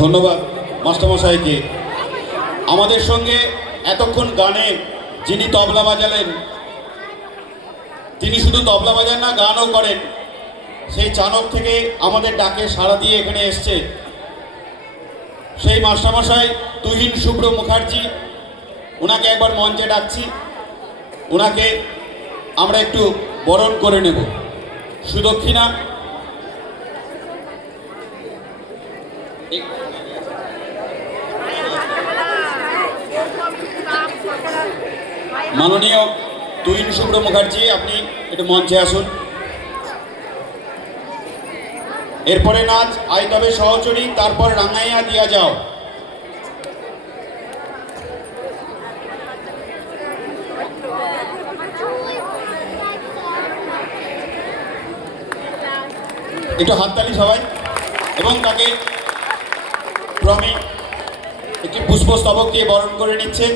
ধন্যবাদ মাস্টারমশাইকে। আমাদের সঙ্গে এতক্ষণ গানে যিনি তবলা বাজালেন, তিনি শুধু তবলা বাজান না, গানও করেন। সেই চানক থেকে আমাদের ডাকে সাড়া দিয়ে এখানে এসছে সেই মাস্টারমশাই তুহিন শুভ্র মুখার্জি। ওনাকে একবার মঞ্চে ডাকছি, ওনাকে আমরা একটু বরণ করে নেব। সুদক্ষিণা মাননীয় তুহিন শুভ্র মুখার্জি, আপনি একটু মঞ্চে আসুন। এরপরে নাচ আই তবে সহচরী, তারপর রাঙাইয়া দিয়া যাও। একটু হাততালি সবাই। এবং তাকে ক্রমে একটি পুষ্পস্তবক দিয়ে বরণ করে নিচ্ছে।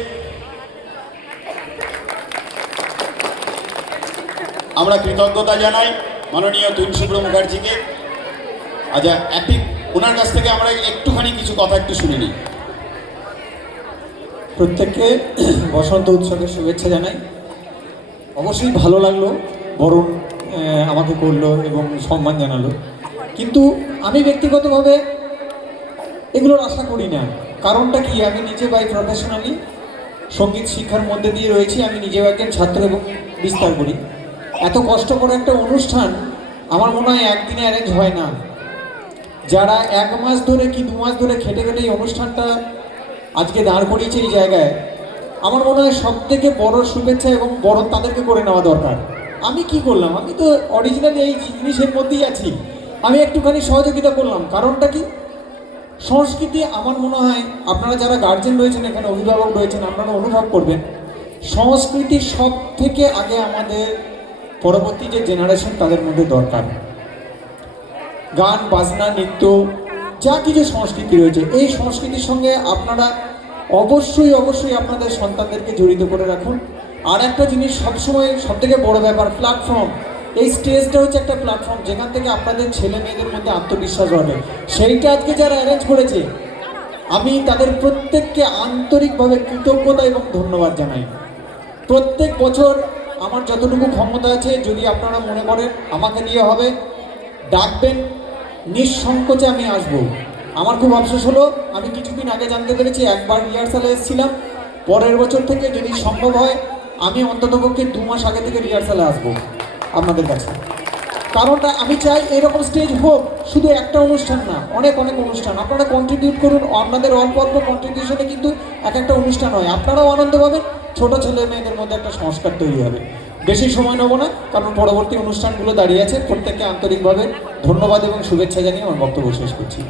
আমরা কৃতজ্ঞতা জানাই মাননীয় তুহিন শুভ্র মুখার্জিকে। আচ্ছা, একটি ওনার কাছ থেকে আমরা একটুখানি কিছু কথা একটু শুনে নিই। প্রত্যেককে বসন্ত উৎসবের শুভেচ্ছা জানাই। অবশ্যই ভালো লাগলো, বরণ আমাকে করলো এবং সম্মান জানালো, কিন্তু আমি ব্যক্তিগতভাবে এগুলোর আশা করি না। কারণটা কি, আমি নিজে বাই প্রফেশনালি সঙ্গীত শিক্ষার মধ্যে দিয়ে রয়েছি। আমি নিজেও একজন ছাত্র এবং বিস্তার করি। এত কষ্ট করে একটা অনুষ্ঠান আমার মনে হয় একদিনে অ্যারেঞ্জ হয় না। যারা 1 মাস ধরে কি 2 মাস ধরে খেটে খেটে এই অনুষ্ঠানটা আজকে দাঁড় করিয়েছে এই জায়গায়, আমার মনে হয় সব থেকে বড় শুভেচ্ছা এবং বড় তাদেরকে করে নেওয়া দরকার। আমি কি করলাম, আমি তো অরিজিনালি এই জিনিসের মধ্যেই আছি, আমি একটুখানি সহযোগিতা করলাম। কারণটা কি, সংস্কৃতি আমার মনে হয় আপনারা যারা গার্জেন রয়েছেন এখানে, অভিভাবক রয়েছেন, আপনারা অনুভব করবেন সংস্কৃতি সব থেকে আগে আমাদের পরবর্তী যে জেনারেশন তাদের মধ্যে দরকার। গান বাজনা নৃত্য যা কিছু সংস্কৃতি রয়েছে, এই সংস্কৃতির সঙ্গে আপনারা অবশ্যই অবশ্যই আপনাদের সন্তানদেরকে জড়িত করে রাখুন। আর একটা জিনিস সবসময় সবথেকে বড় ব্যাপার, প্ল্যাটফর্ম। এই স্টেজটা হচ্ছে একটা প্ল্যাটফর্ম যেখান থেকে আপনাদের ছেলে মেয়েদের মধ্যে আত্মবিশ্বাস হবে। সেইটা আজকে যারা অ্যারেঞ্জ করেছে আমি তাদের প্রত্যেককে আন্তরিকভাবে কৃতজ্ঞতা এবং ধন্যবাদ জানাই। প্রত্যেক বছর আমার যতটুকু ক্ষমতা আছে, যদি আপনারা মনে করেন আমাকে দিয়ে হবে, ডাকবেন, নিঃসংকোচে আমি আসব। আমার খুব আফসোস হলো, আমি কিছুদিন আগে জানতে পেরেছি একবার রিহার্সালে এসেছিলাম। পরের বছর থেকে যদি সম্ভব হয় আমি অন্ততপক্ষে 2 মাস আগে থেকে রিহার্সালে আসবো আপনাদের কাছে। কারণটা আমি চাই এরকম স্টেজ হোক, শুধু একটা অনুষ্ঠান না, অনেক অনেক অনুষ্ঠান। আপনারা কন্ট্রিবিউট করুন, আপনাদের অল্প অল্প কন্ট্রিবিউশনে কিন্তু এক একটা অনুষ্ঠান হয়, আপনারাও আনন্দ পাবেন, ছোটো ছেলে মেয়েদের মধ্যে একটা সংস্কার তৈরি হবে। বেশি সময় নেব না, কারণ পরবর্তী অনুষ্ঠানগুলো দাঁড়িয়ে আছে। প্রত্যেককে আন্তরিকভাবে ধন্যবাদ এবং শুভেচ্ছা জানিয়ে আমার বক্তব্য শেষ করছি।